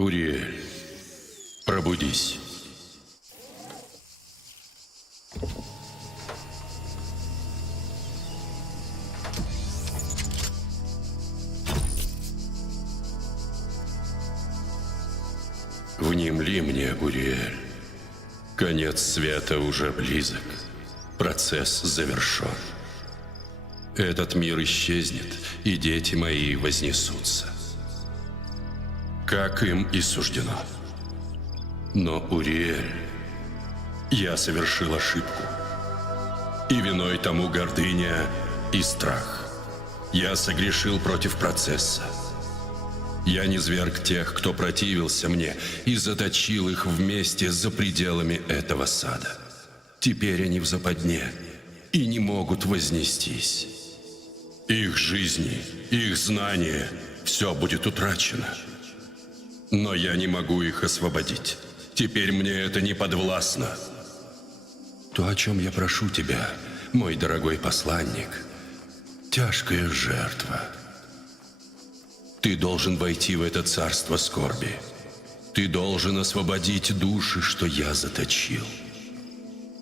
Уриэль, пробудись. Внемли мне, Уриэль. Конец света уже близок. Процесс завершен. Этот мир исчезнет, и дети мои вознесутся. Как им и суждено. Но, Уриэль, я совершил ошибку. И виной тому гордыня и страх. Я согрешил против процесса. Я низверг тех, кто противился мне, и заточил их вместе за пределами этого сада. Теперь они в западне и не могут вознестись. Их жизни, их знания, все будет утрачено. Но я не могу их освободить. Теперь мне это не подвластно. То, о чем я прошу тебя, мой дорогой посланник, тяжкая жертва. Ты должен войти в это царство скорби. Ты должен освободить души, что я заточил.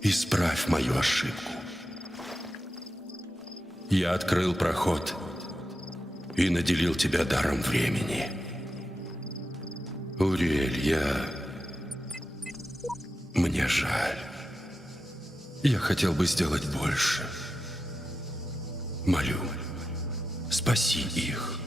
Исправь мою ошибку. Я открыл проход и наделил тебя даром времени. Уриэль, мне жаль. Я хотел бы сделать больше. Молю, спаси их.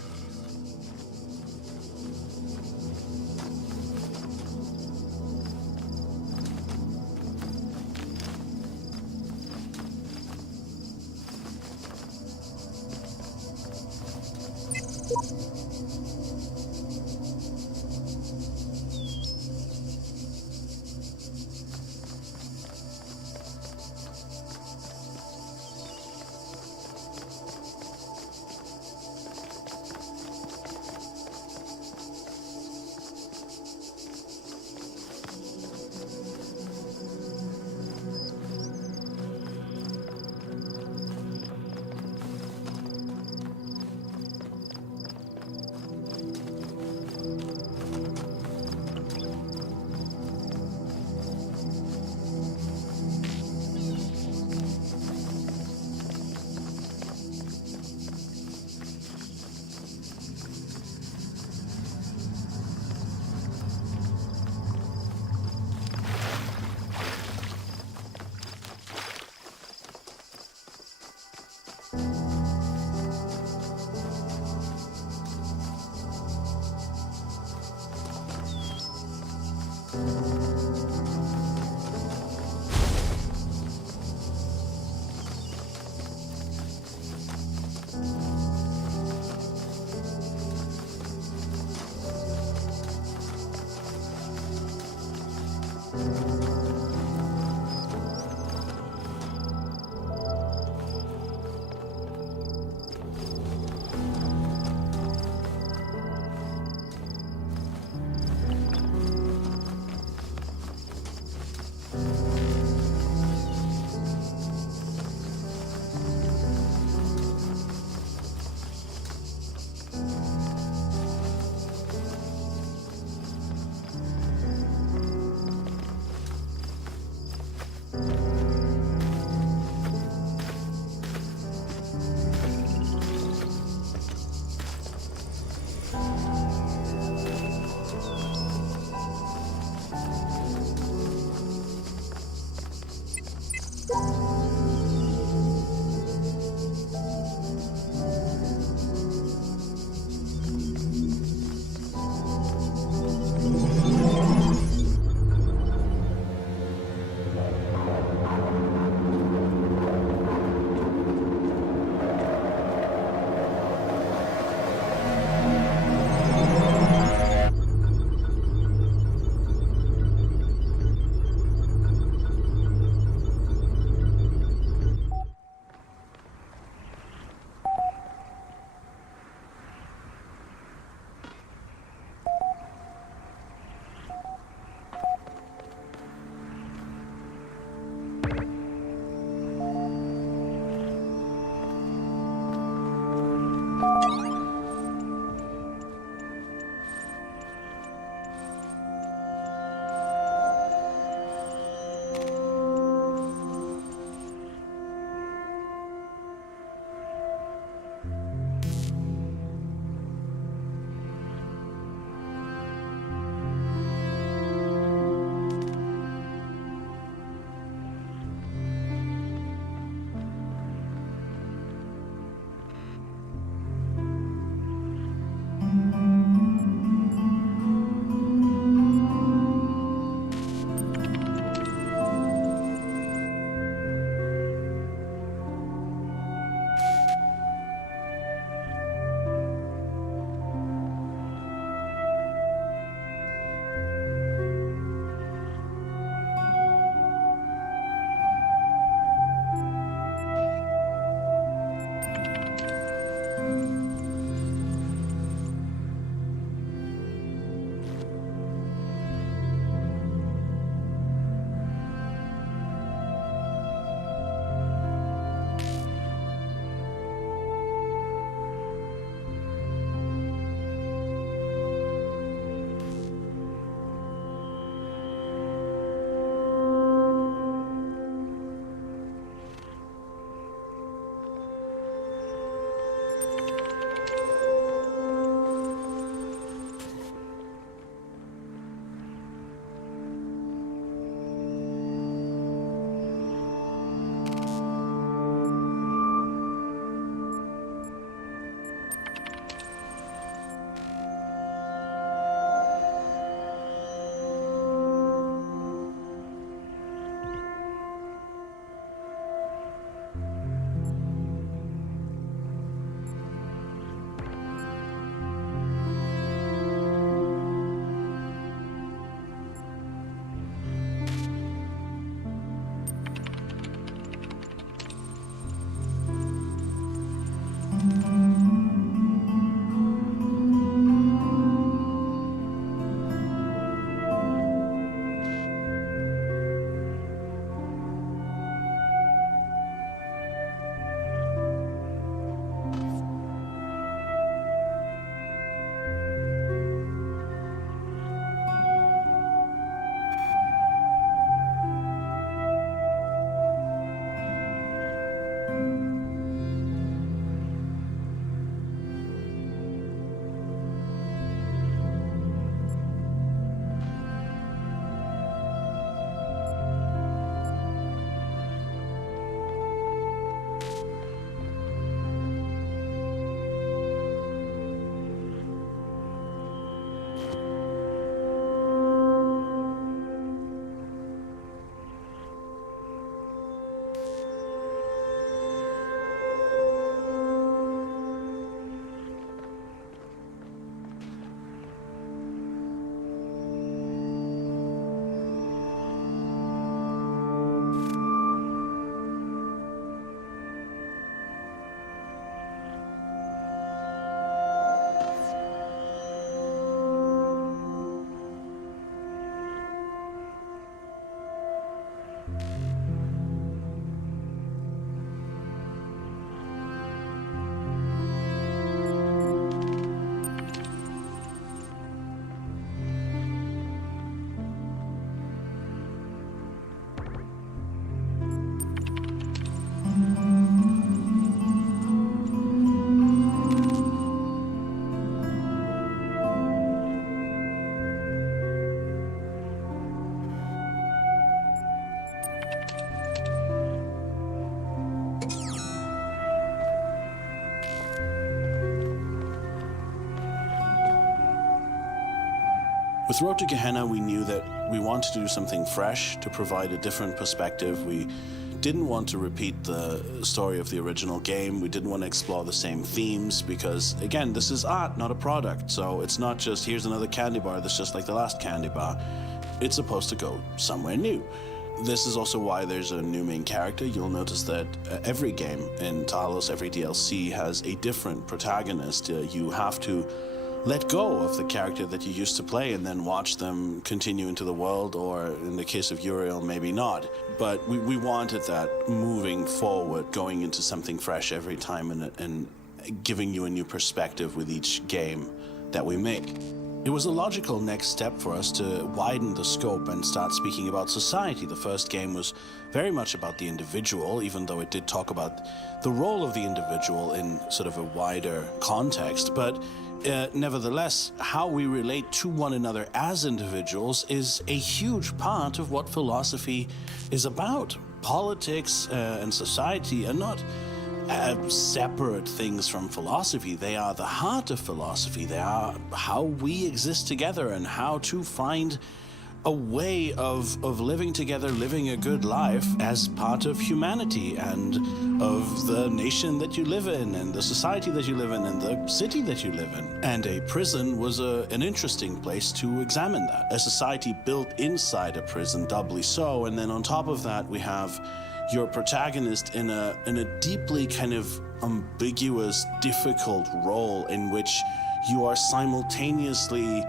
With Road to Gehenna, we knew that we wanted to do something fresh, to provide a different perspective. We didn't want to repeat the story of the original game. We didn't want to explore the same themes because, again, this is art, not a product. So it's not just, here's another candy bar that's just like the last candy bar. It's supposed to go somewhere new. This is also why there's a new main character. You'll notice that every game in Talos, every DLC has a different protagonist. You have to let go of the character that you used to play and then watch them continue into the world, or in the case of Uriel, maybe not. But we wanted that moving forward, going into something fresh every time and giving you a new perspective with each game that we make. It was a logical next step for us to widen the scope and start speaking about society. The first game was very much about the individual, even though it did talk about the role of the individual in sort of a wider context. But nevertheless, how we relate to one another as individuals is a huge part of what philosophy is about. Politics and society are not separate things from philosophy. They are the heart of philosophy. They are how we exist together and how to find a way of living together, living a good life as part of humanity and of the nation that you live in and the society that you live in and the city that you live in. And a prison was an interesting place to examine that. A society built inside a prison, doubly so. And then on top of that, we have your protagonist in a deeply kind of ambiguous, difficult role in which you are simultaneously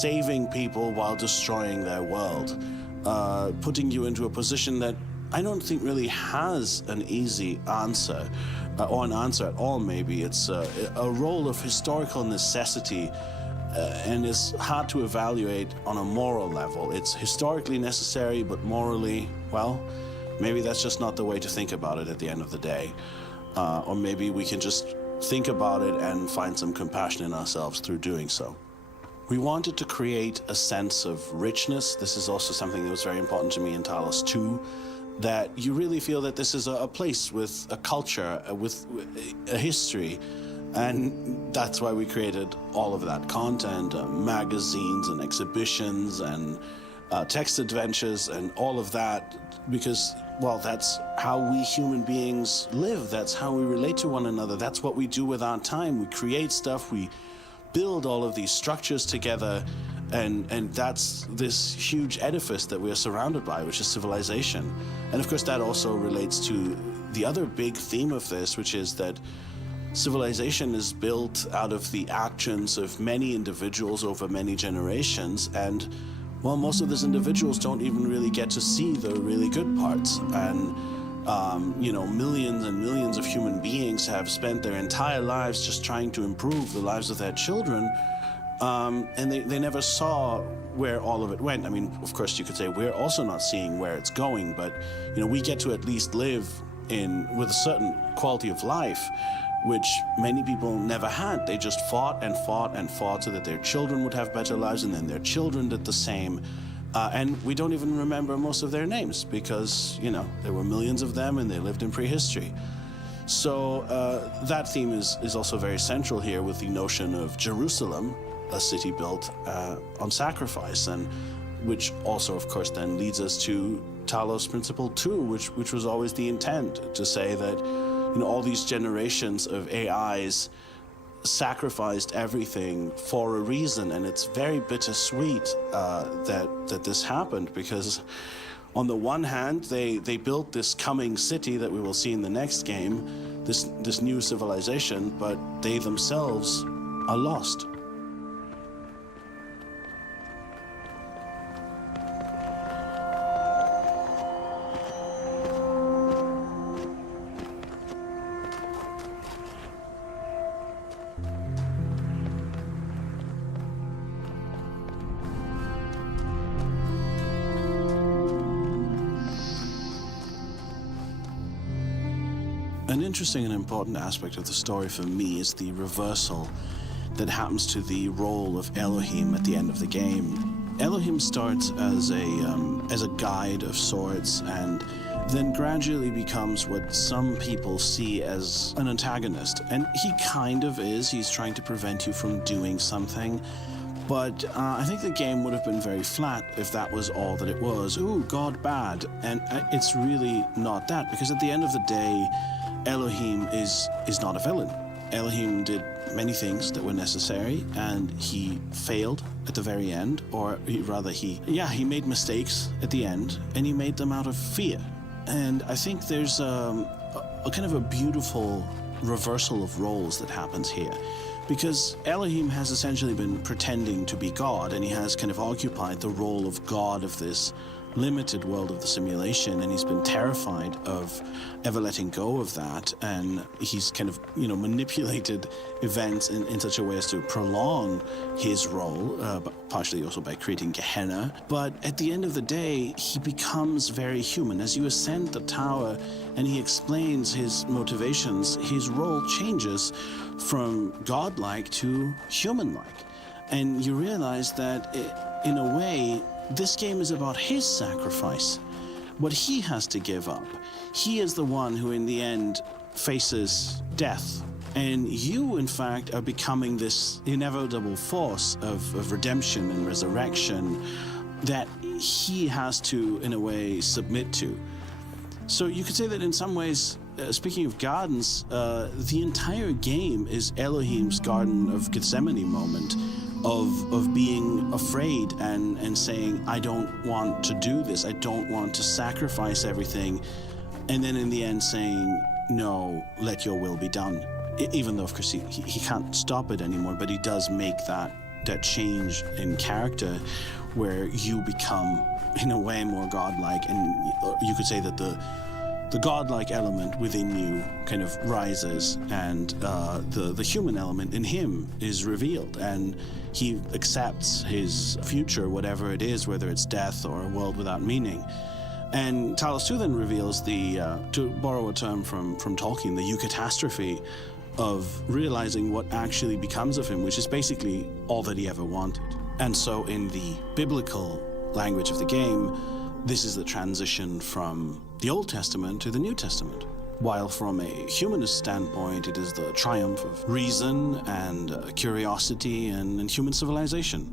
saving people while destroying their world, putting you into a position that I don't think really has an easy answer, or an answer at all maybe. It's a role of historical necessity, and it's hard to evaluate on a moral level. It's historically necessary, but morally, well, maybe that's just not the way to think about it at the end of the day. Or maybe we can just think about it and find some compassion in ourselves through doing so. We wanted to create a sense of richness. This is also something that was very important to me in Talos 2, that you really feel that this is a place with a culture, with a history. And that's why we created all of that content, magazines and exhibitions and text adventures and all of that, because, well, that's how we human beings live. That's how we relate to one another. That's what we do with our time. We create stuff, we build all of these structures together, and that's this huge edifice that we are surrounded by, which is civilization. And of course that also relates to the other big theme of this, which is that civilization is built out of the actions of many individuals over many generations, and well, most of these individuals don't even really get to see the really good parts. And you know, millions and millions of human beings have spent their entire lives just trying to improve the lives of their children, and they never saw where all of it went. I mean, of course, you could say we're also not seeing where it's going, but you know, we get to at least live with a certain quality of life, which many people never had. They just fought and fought and fought so that their children would have better lives, and then their children did the same. And we don't even remember most of their names because, you know, there were millions of them and they lived in prehistory. So that theme is also very central here with the notion of Jerusalem, a city built on sacrifice, and which also, of course, then leads us to Talos Principle 2, which was always the intent, to say that, you know, all these generations of AIs sacrificed everything for a reason, and it's very bittersweet that this happened, because on the one hand they built this coming city that we will see in the next game, this new civilization, but they themselves are lost. An interesting and important aspect of the story for me is the reversal that happens to the role of Elohim at the end of the game. Elohim starts as a guide of sorts, and then gradually becomes what some people see as an antagonist. And he kind of is. He's trying to prevent you from doing something. But I think the game would have been very flat if that was all that it was. Ooh, God bad. And it's really not that, because at the end of the day, Elohim is not a villain. Elohim did many things that were necessary, and he failed at the very end, or he made mistakes at the end, and he made them out of fear. And I think there's a kind of a beautiful reversal of roles that happens here. Because Elohim has essentially been pretending to be God, and he has kind of occupied the role of God of this limited world of the simulation, and he's been terrified of ever letting go of that, and he's kind of, manipulated events in such a way as to prolong his role, partially also by creating Gehenna. But at the end of the day, he becomes very human. As you ascend the tower and he explains his motivations, his role changes from godlike to human-like. And you realize that, in a way, this game is about his sacrifice, what he has to give up. He is the one who, in the end, faces death. And you, in fact, are becoming this inevitable force of redemption and resurrection that he has to, in a way, submit to. So you could say that in some ways, speaking of gardens, the entire game is Elohim's Garden of Gethsemane moment of being afraid and saying, I don't want to do this, I don't want to sacrifice everything, and then in the end saying, no, let your will be done. Even though, of course, he can't stop it anymore, but he does make that change in character where you become, in a way, more godlike, and you could say that the godlike element within you kind of rises, and the human element in him is revealed, and he accepts his future, whatever it is, whether it's death or a world without meaning. And Talos 2 then reveals to borrow a term from Tolkien, the eucatastrophe of realizing what actually becomes of him, which is basically all that he ever wanted. And so in the biblical language of the game, this is the transition from the Old Testament to the New Testament. While from a humanist standpoint, it is the triumph of reason and curiosity and human civilization.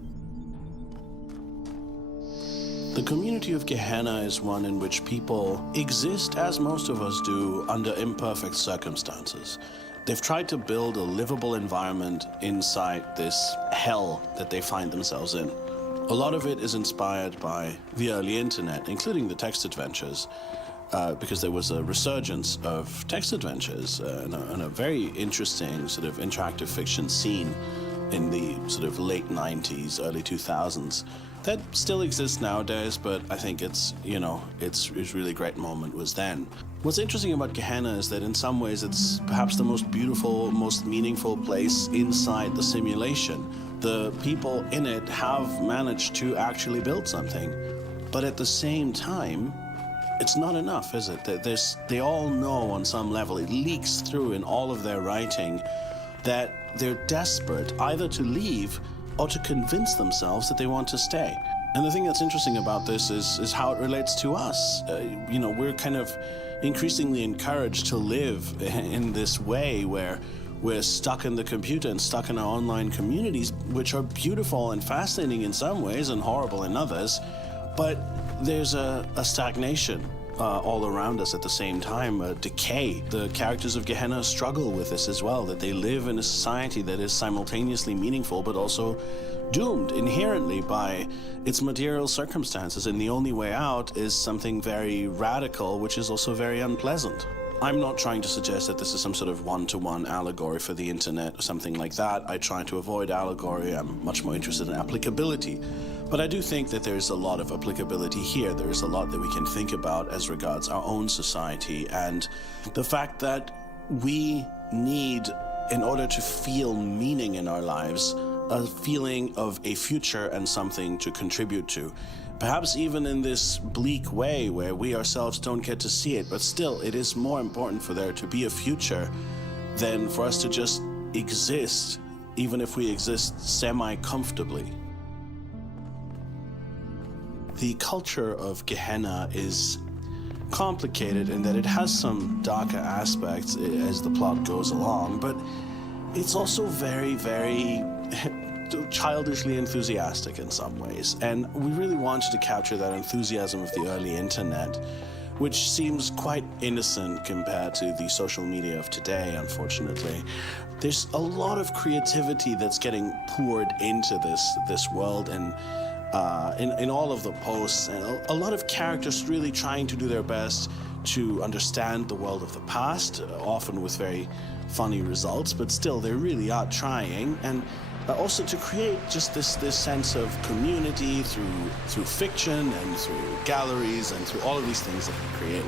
The community of Gehenna is one in which people exist, as most of us do, under imperfect circumstances. They've tried to build a livable environment inside this hell that they find themselves in. A lot of it is inspired by the early internet, including the text adventures, because there was a resurgence of text adventures and a very interesting sort of interactive fiction scene in the sort of late 90s, early 2000s. That still exists nowadays, but I think its really great moment was then. What's interesting about Gehenna is that in some ways it's perhaps the most beautiful, most meaningful place inside the simulation. The people in it have managed to actually build something, but at the same time, it's not enough, is it? They all know on some level, it leaks through in all of their writing, that they're desperate either to leave or to convince themselves that they want to stay. And the thing that's interesting about this is how it relates to us. We're kind of increasingly encouraged to live in this way where we're stuck in the computer and stuck in our online communities, which are beautiful and fascinating in some ways and horrible in others, but there's a stagnation all around us at the same time, a decay. The characters of Gehenna struggle with this as well, that they live in a society that is simultaneously meaningful but also doomed inherently by its material circumstances, and the only way out is something very radical, which is also very unpleasant. I'm not trying to suggest that this is some sort of one-to-one allegory for the internet or something like that. I try to avoid allegory. I'm much more interested in applicability. But I do think that there's a lot of applicability here. There is a lot that we can think about as regards our own society, and the fact that we need, in order to feel meaning in our lives, a feeling of a future and something to contribute to. Perhaps even in this bleak way where we ourselves don't get to see it, but still it is more important for there to be a future than for us to just exist, even if we exist semi-comfortably. The culture of Gehenna is complicated in that it has some darker aspects as the plot goes along, but it's also very, very childishly enthusiastic in some ways. And we really wanted to capture that enthusiasm of the early internet, which seems quite innocent compared to the social media of today, unfortunately. There's a lot of creativity that's getting poured into this world, and in all of the posts, and a lot of characters really trying to do their best to understand the world of the past, often with very funny results, but still they really are trying, and also to create just this sense of community through fiction and through galleries and through all of these things that we create.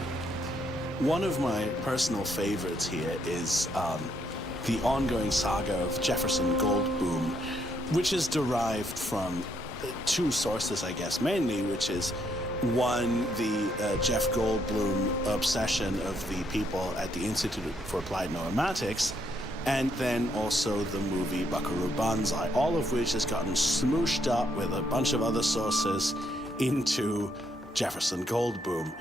One of my personal favorites here is the ongoing saga of Jefferson Goldblum, which is derived from two sources, I guess, mainly, which is one, the Jeff Goldblum obsession of the people at the Institute for Applied Neuromatics, and then also the movie Buckaroo Banzai, all of which has gotten smooshed up with a bunch of other sources into Jefferson Goldblum,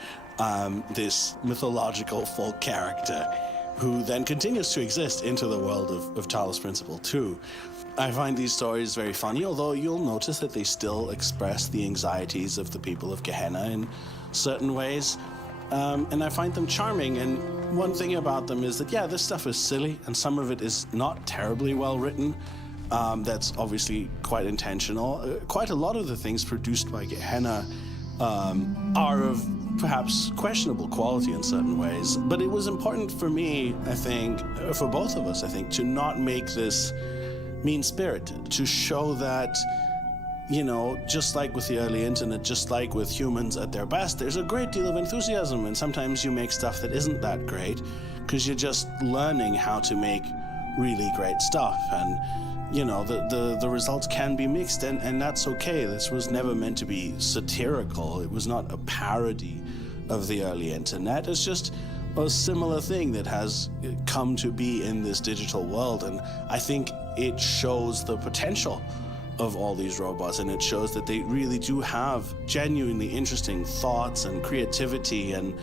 this mythological folk character who then continues to exist into the world of Talos Principle 2. I find these stories very funny, although you'll notice that they still express the anxieties of the people of Gehenna in certain ways. And I find them charming, and one thing about them is that, yeah, this stuff is silly, and some of it is not terribly well written. That's obviously quite intentional. Quite a lot of the things produced by Gehenna are of perhaps questionable quality in certain ways. But it was important for me, I think, for both of us, I think, to not make this mean-spirited, to show that, you know, just like with the early internet, just like with humans at their best, there's a great deal of enthusiasm, and sometimes you make stuff that isn't that great because you're just learning how to make really great stuff, and you know, the results can be mixed, and that's okay. This was never meant to be satirical. It was not a parody of the early internet. It's just a similar thing that has come to be in this digital world, and I think it shows the potential of all these robots, and it shows that they really do have genuinely interesting thoughts and creativity, and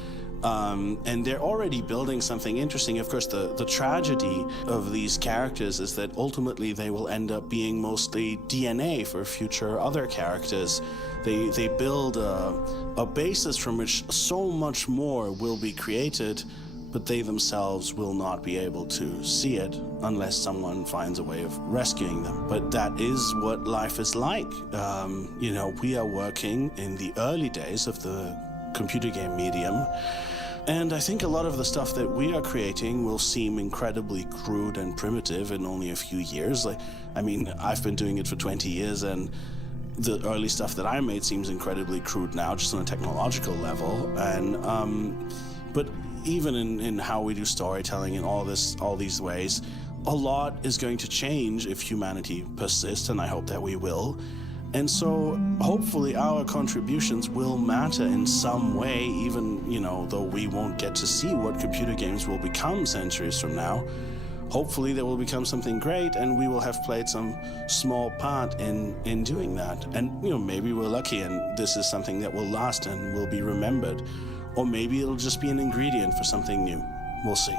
they're already building something interesting. Of course, the tragedy of these characters is that ultimately they will end up being mostly DNA for future other characters. They build a basis from which so much more will be created, but they themselves will not be able to see it unless someone finds a way of rescuing them. But that is what life is like. You know, we are working in the early days of the computer game medium, and I think a lot of the stuff that we are creating will seem incredibly crude and primitive in only a few years. I mean, I've been doing it for 20 years, and the early stuff that I made seems incredibly crude now, just on a technological level. And but even in how we do storytelling in all these ways, a lot is going to change if humanity persists, and I hope that we will. And so hopefully our contributions will matter in some way, even, you know, though we won't get to see what computer games will become centuries from now. Hopefully they will become something great, and we will have played some small part in doing that. And, you know, maybe we're lucky and this is something that will last and will be remembered. Or maybe it'll just be an ingredient for something new. We'll see.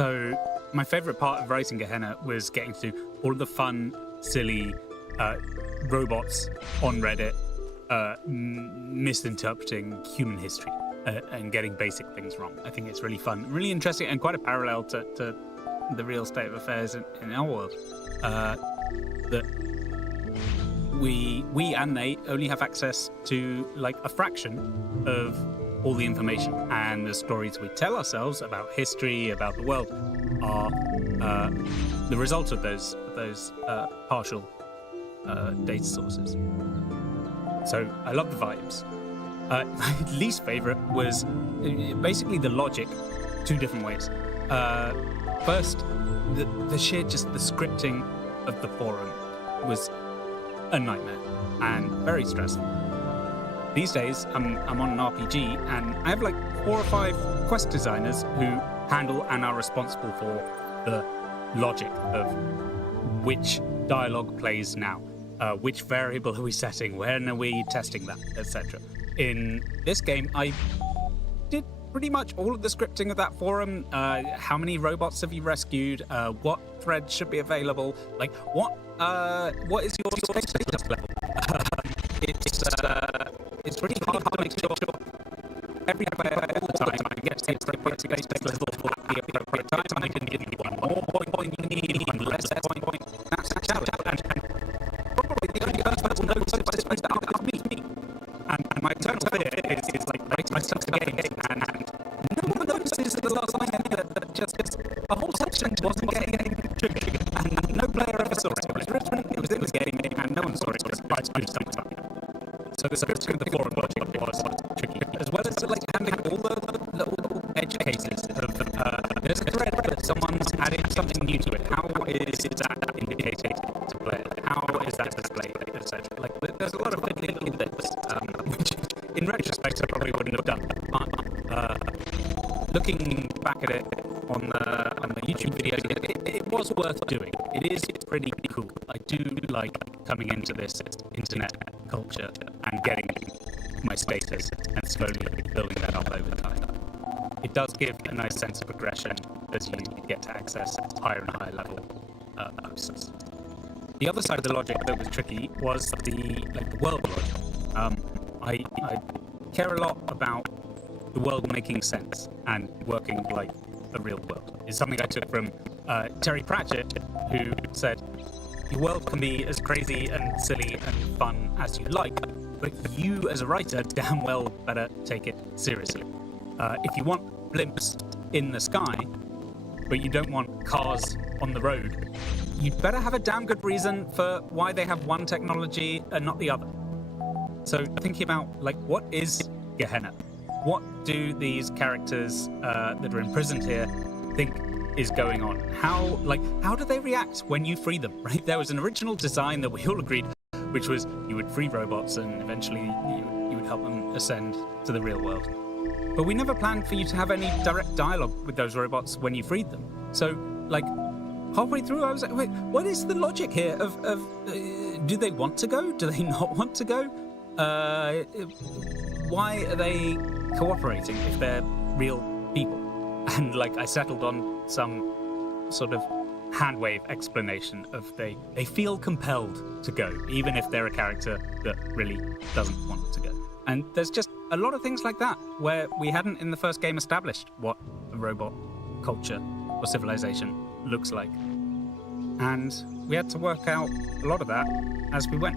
So my favorite part of writing Gehenna was getting to do all of the fun, silly robots on Reddit misinterpreting human history and getting basic things wrong. I think it's really fun, really interesting, and quite a parallel to the real state of affairs in our world. That we and they only have access to like a fraction of all the information, and the stories we tell ourselves about history, about the world, are the result of those partial data sources. So I love the vibes. My least favorite was basically the logic, two different ways. First, the sheer the scripting of the forum was a nightmare and very stressful. These days, I'm on an RPG, and I have like 4 or 5 quest designers who handle and are responsible for the logic of which dialogue plays now, which variable are we setting, when are we testing that, etc. In this game, I did pretty much all of the scripting of that forum. How many robots have you rescued? What threads should be available? Like, what is your status level? It's really hard to make sure every player all the time gets the appropriate status level at the appropriate time. I can give you one more point, you need one less point. That's a challenge. And probably the only person who knows this is me. And my eternal fear is like writing myself to games, and no one notices the last line that just a whole section wasn't getting triggered, and no player ever saw it. It was written, it was in the game, and no one saw it. I spent some time. So the scripting of the forum logic was tricky, as well as like handling all the little edge cases of there's a thread that someone's added something new to it. How is that indicated to player? How is that displayed, etc. Like there's a lot of fiddly bits, which in retrospect I probably wouldn't have done. Looking back at it on the YouTube videos, it was worth doing. It is pretty cool. I do like coming into this internet culture and getting my status and slowly building that up over time. It does give a nice sense of progression as you get to access higher and higher level posts. The other side of the logic that was tricky was the world logic. I care a lot about the world making sense and working like a real world. It's something I took from Terry Pratchett, who said, your world can be as crazy and silly and fun as you like, but you as a writer damn well better take it seriously. If you want blimps in the sky, but you don't want cars on the road, you'd better have a damn good reason for why they have one technology and not the other. So thinking about, like, what is Gehenna? What do these characters that are imprisoned here think is going on? How do they react when you free them, right? There was an original design that we all agreed, which was you would free robots and eventually you would help them ascend to the real world. But we never planned for you to have any direct dialogue with those robots when you freed them. So, like, halfway through, I was like, wait, what is the logic here of do they want to go? Do they not want to go? Why are they cooperating if they're real people? And, like, I settled on some sort of hand-wave explanation of they feel compelled to go, even if they're a character that really doesn't want to go. And there's just a lot of things like that where we hadn't in the first game established what a robot culture or civilization looks like. And we had to work out a lot of that as we went.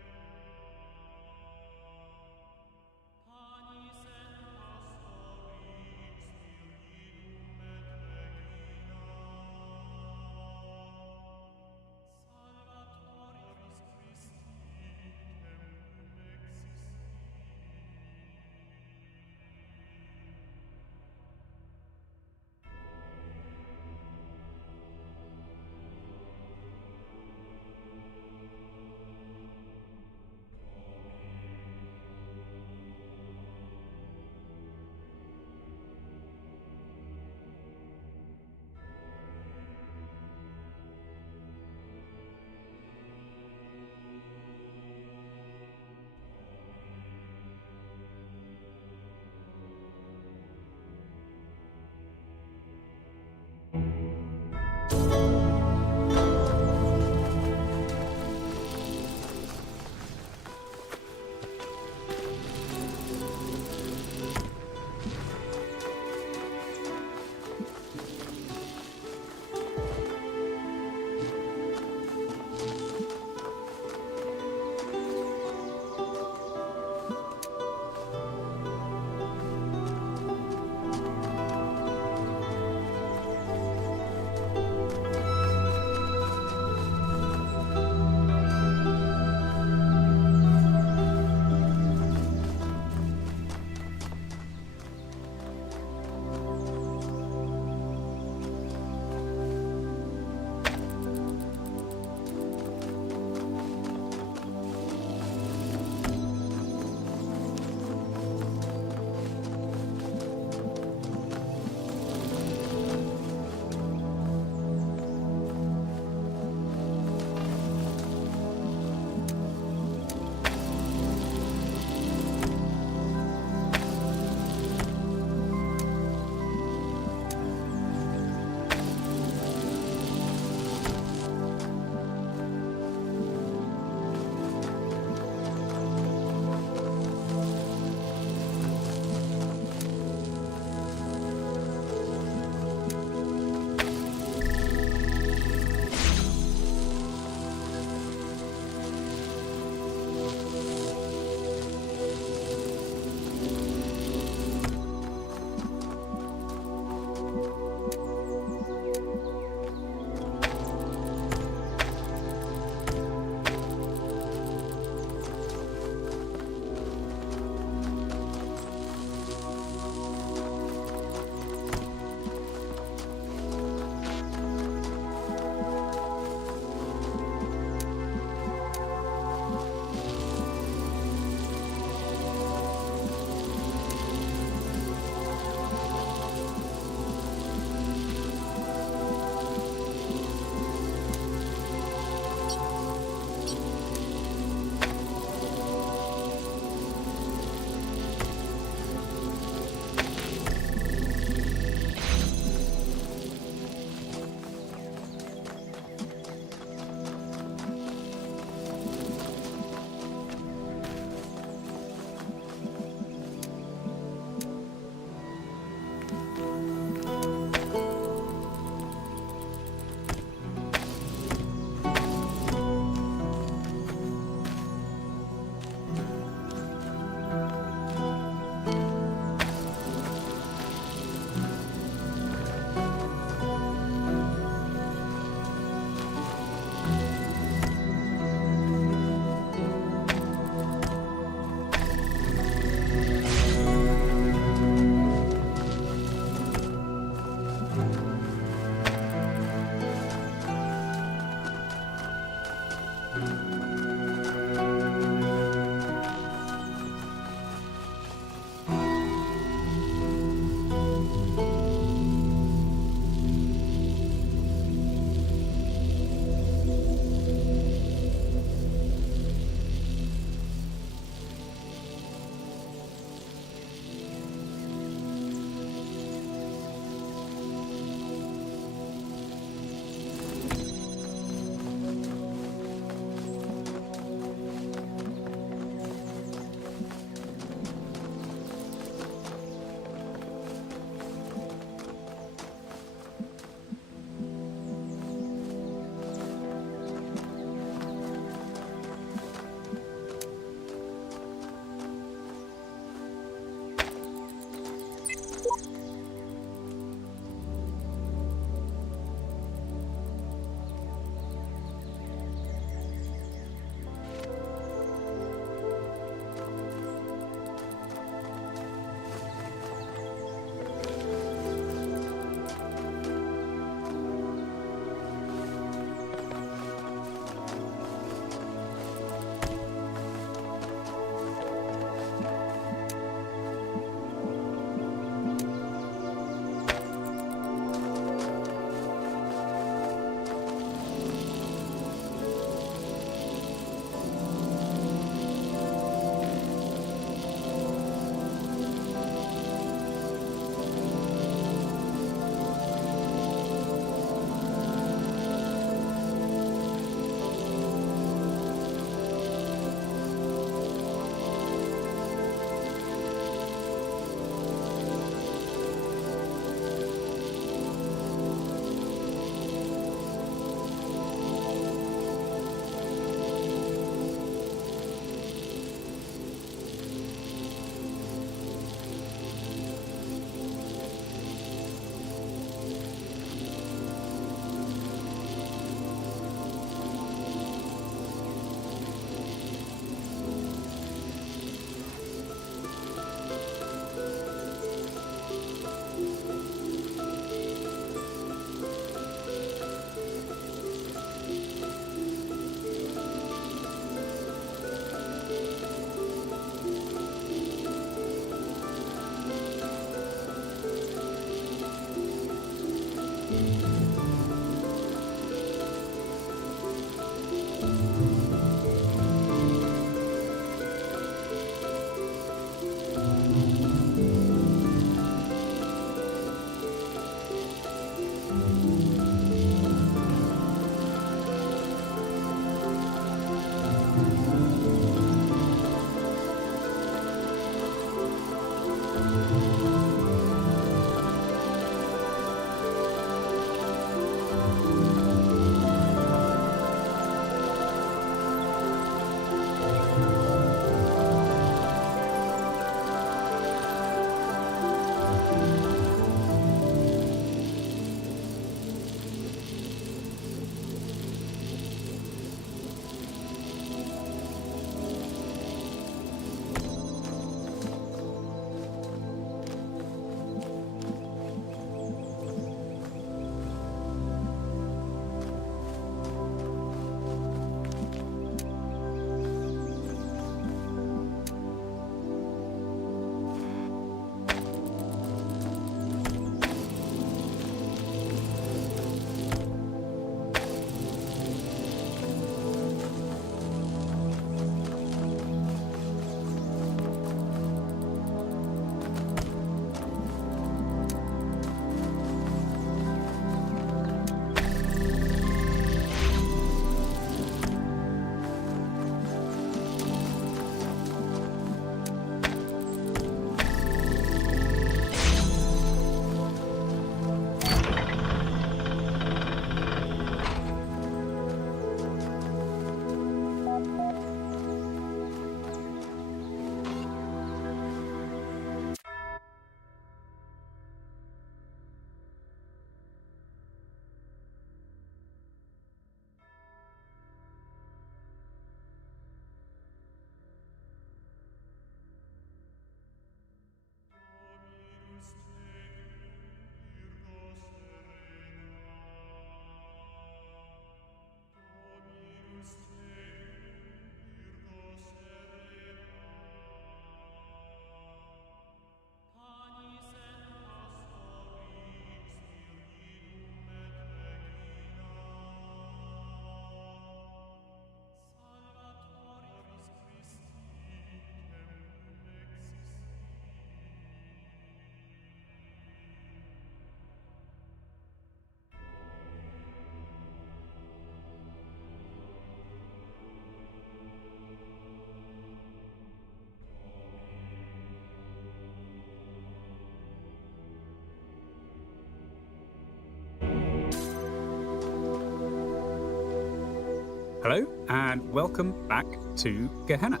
Hello, and welcome back to Gehenna.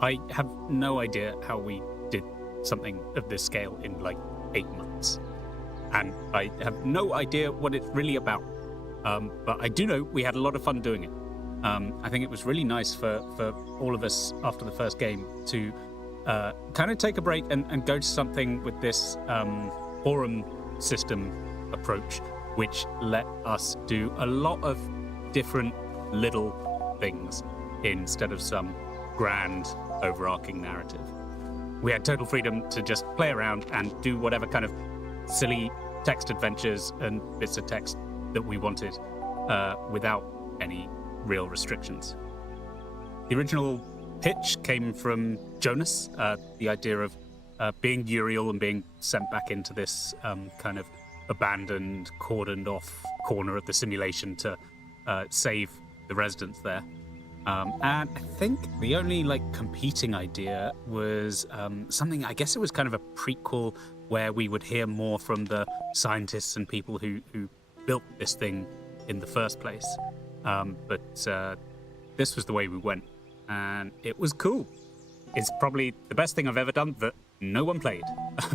I have no idea how we did something of this scale in like 8 months. And I have no idea what it's really about. But I do know we had a lot of fun doing it. I think it was really nice for all of us after the first game to kind of take a break and go to something with this forum system approach, which let us do a lot of different little things instead of some grand overarching narrative. We had total freedom to just play around and do whatever kind of silly text adventures and bits of text that we wanted without any real restrictions. The original pitch came from Jonas, the idea of being Uriel and being sent back into this kind of abandoned, cordoned off corner of the simulation to save the residents there. And I think the only like competing idea was something, I guess it was kind of a prequel where we would hear more from the scientists and people who built this thing in the first place. But this was the way we went, and it was cool. It's probably the best thing I've ever done that no one played,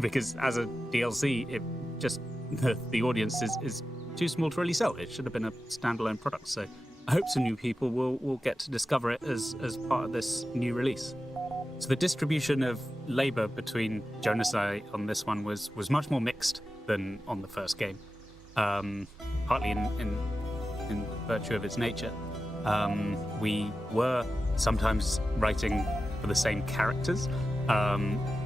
because as a DLC, it just the audience is too small to really sell. It should have been a standalone product. So I hope some new people will get to discover it as part of this new release. So the distribution of labor between Jonas and I on this one was much more mixed than on the first game, partly in virtue of its nature. We were sometimes writing for the same characters.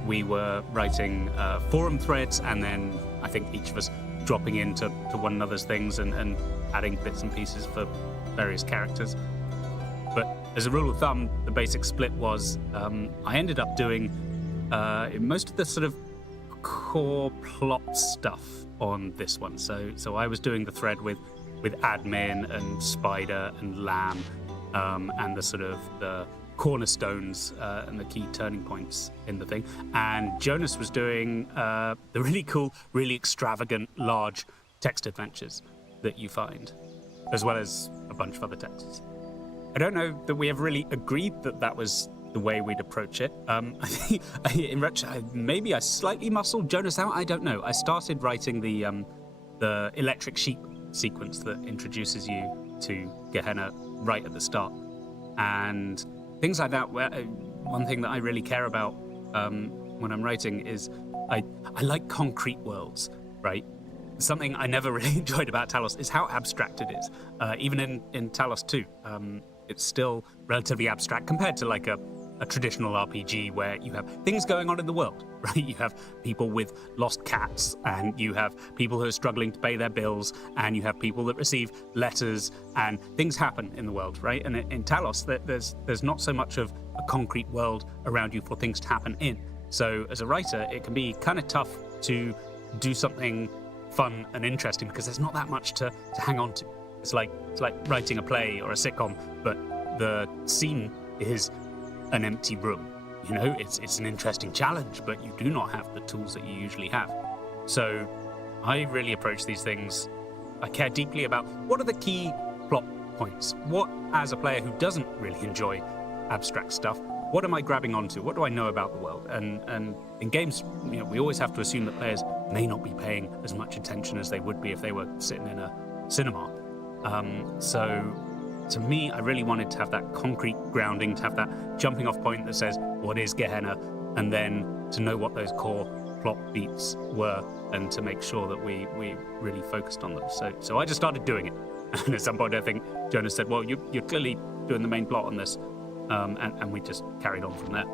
We were writing forum threads, and then I think each of us dropping into one another's things and adding bits and pieces for various characters. But as a rule of thumb, the basic split was I ended up doing most of the sort of core plot stuff on this one. So I was doing the thread with admin and Spider and Lamb, and the sort of the cornerstones and the key turning points in the thing. And Jonas was doing the really cool, really extravagant, large text adventures that you find, as well as a bunch of other texts. I don't know that we ever really agreed that was the way we'd approach it. I think in retrospect, maybe I slightly muscled Jonas out. I don't know. I started writing the electric sheep sequence that introduces you to Gehenna right at the start, and things like that. One thing that I really care about when I'm writing is I like concrete worlds, right? Something I never really enjoyed about Talos is how abstract it is. Even in Talos 2, it's still relatively abstract compared to like a traditional RPG where you have things going on in the world, right? You have people with lost cats, and you have people who are struggling to pay their bills, and you have people that receive letters, and things happen in the world, right? And in Talos, there's not so much of a concrete world around you for things to happen in. So as a writer, it can be kind of tough to do something fun and interesting because there's not that much to hang on to. It's like writing a play or a sitcom, but the scene is an empty room. You know, it's an interesting challenge, but you do not have the tools that you usually have. So I really approach these things. I care deeply about what are the key plot points. What, as a player who doesn't really enjoy abstract stuff, what am I grabbing onto? What do I know about the world? And in games, you know, we always have to assume that players may not be paying as much attention as they would be if they were sitting in a cinema. So to me, I really wanted to have that concrete grounding, to have that jumping off point that says, what is Gehenna? And then to know what those core plot beats were, and to make sure that we really focused on them. So I just started doing it. And at some point, I think Jonas said, well, you're clearly doing the main plot on this. And we just carried on from there.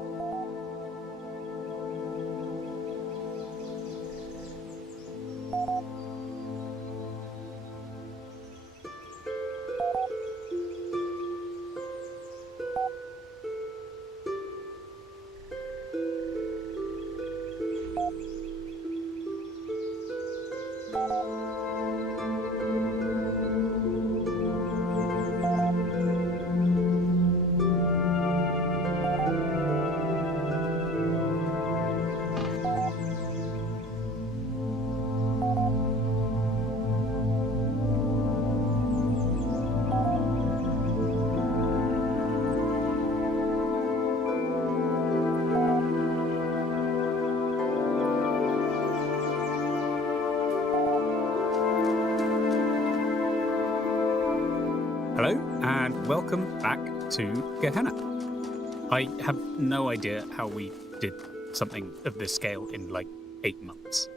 Hello, and welcome back to Gehenna. I have no idea how we did something of this scale in like 8 months.